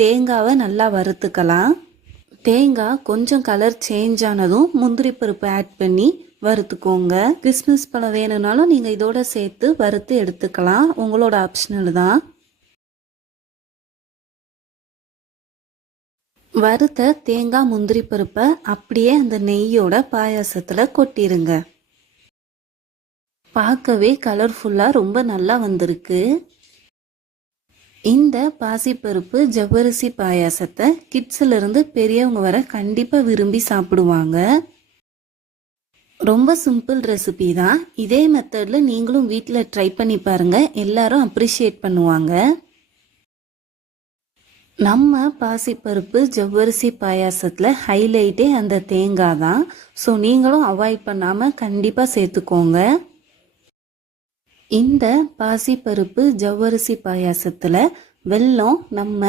தேங்காவை நல்லா வறுத்துக்கலாம். தேங்காய் கொஞ்சம் கலர் சேஞ்ச் ஆனதும் முந்திரி பருப்பு ஆட் பண்ணி வறுத்துக்கோங்க. கிறிஸ்மஸ் பழம் வேணும்னாலும் நீங்கள் இதோட சேர்த்து வறுத்து எடுத்துக்கலாம், உங்களோட ஆப்ஷனல் தான். வறுத்த தேங்காய் முந்திரி பருப்பை அப்படியே அந்த நெய்யோட பாயாசத்தில் கொட்டிருங்க. பார்க்கவே கலர்ஃபுல்லாக ரொம்ப நல்லா வந்திருக்கு. இந்த பாசிப்பருப்பு ஜவ்வரிசி பாயாசத்தை கிட்ஸிலிருந்து பெரியவங்க வர கண்டிப்பாக விரும்பி சாப்பிடுவாங்க. ரொம்ப சிம்பிள் ரெசிபி தான். இதே மெத்தடில் நீங்களும் வீட்டில் ட்ரை பண்ணி பாருங்கள், எல்லாரும் அப்ரிஷியேட் பண்ணுவாங்க. நம்ம பாசிப்பருப்பு ஜவ்வரிசி பாயாசத்தில் ஹைலைட்டே அந்த தேங்காய் தான். ஸோ நீங்களும் அவாய்ட் பண்ணாமல் கண்டிப்பாக சேர்த்துக்கோங்க. இந்த பாசிப்பருப்பு ஜவ்வரிசி பாயாசத்தில் வெல்லம் நம்ம